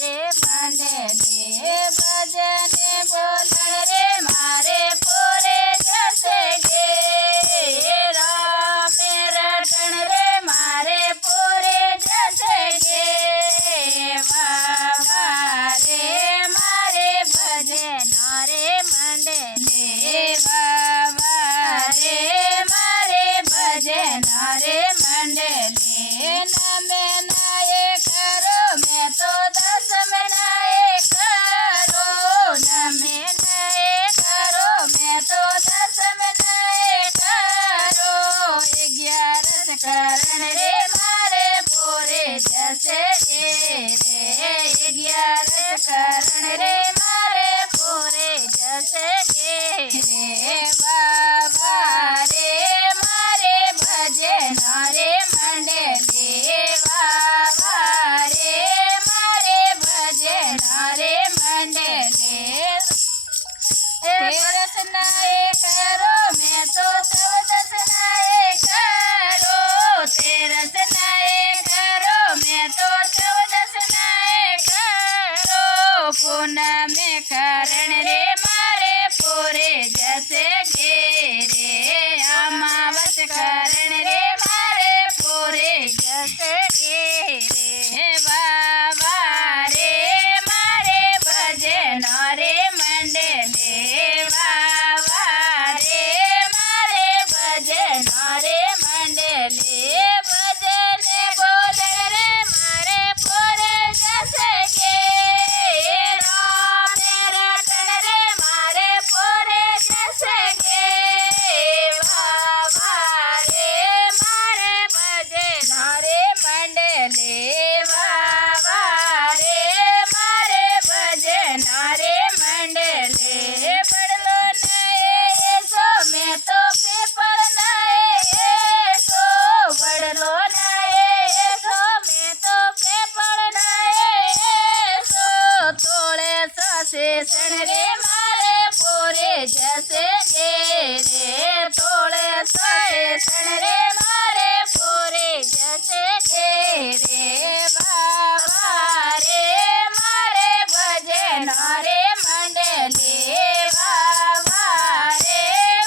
रे मंडले भजन बोल रे मारे पूरे जैसे गे राम रटन रे मारे पूरे जैसे गे बाबा रे मारे भजन रे मंडले बाबा रे मारे भजन रे मंडले नमे नाये करो मैं तो दस में नाये करो नमे नाये करो मैं तो दस में नाये करो 11 करण रे मारे पूरे जैसे गे रे 11 करण रे मारे पूरे जैसे गे रे बाबा रे मारे भजन रे मंडले बाबा रे मारे भजन रे मंडले तेरस नाये करो मैं तो 14 नाये करो 13 नाये करो मैं तो 14 नाये करो पूनम करण रे मारे पूरे जैसे गे रे अमावस करण रे मारे पूरे जैसे गे रे बाबा रे मारे भजन रे मंडले बाबा रे मारे भजन रे मंडले भजन बोल रे मारे पूरे जैसे गे राम रटन रे मारे पूरे जैसे गे बाबा रे मारे भजन रे मंडले बाबा रे मारे भजन रे मंडले पढ़लो नए सो मैं तो पेपर नए सो पढ़लो नए सो मैं तो पेपर नए सो थोड़े सा शेषण रे मारे पूरे जैसे गे रे थोड़े सा शेषण रे मारे पूरे जैसे गे रे बाबा रे मारे भजन रे मंडले बाबा रे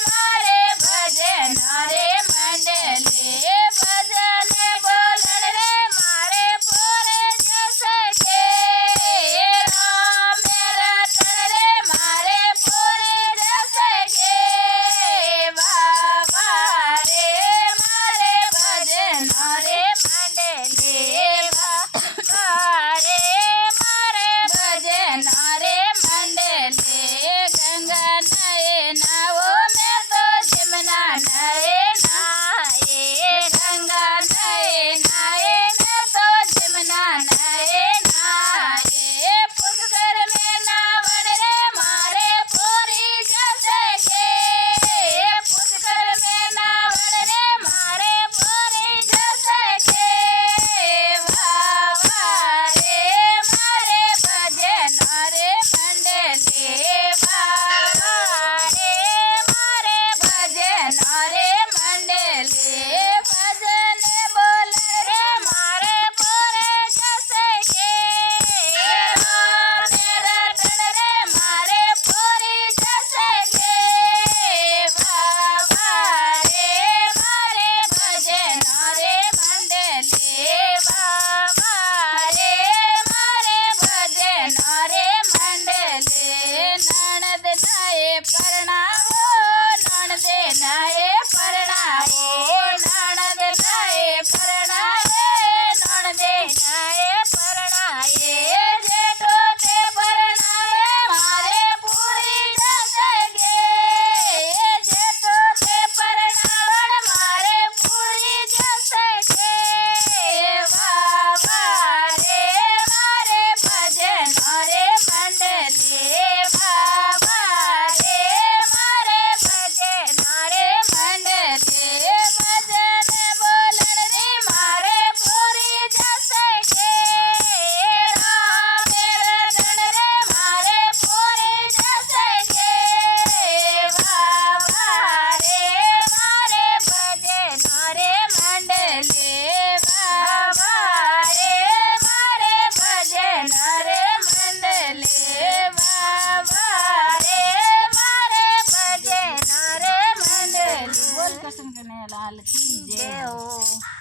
मारे भजन रे मंडले भजन बोलन रे मारे पूरे जैसे गे राम रटन रे मारे पूरे जैसे गे बाबा रे मारे भजन रे मंडले बाबा रे मारे भजन रे मंडले गंगा नए नावो में तो जमुना नए नाए गंगा नए नाए में तो जमुना नए नाए पुष्कर में नावन रे मारे पूरी जैसे गे पुष्कर में नावन रे मारे पूरी जैसे गे बाबा रे मारे भजन रे मंडले बाबा रे मारे भजन रे मंडले भजन बोल रे मारे पूरे जैसे गे राम रटन रे मारे पूरी जैसे गे बाबा रे मारे भजन रे मंडले बाबा रे मारे भजन रे मंडले ननद नाये प्रणामो ननदे नाये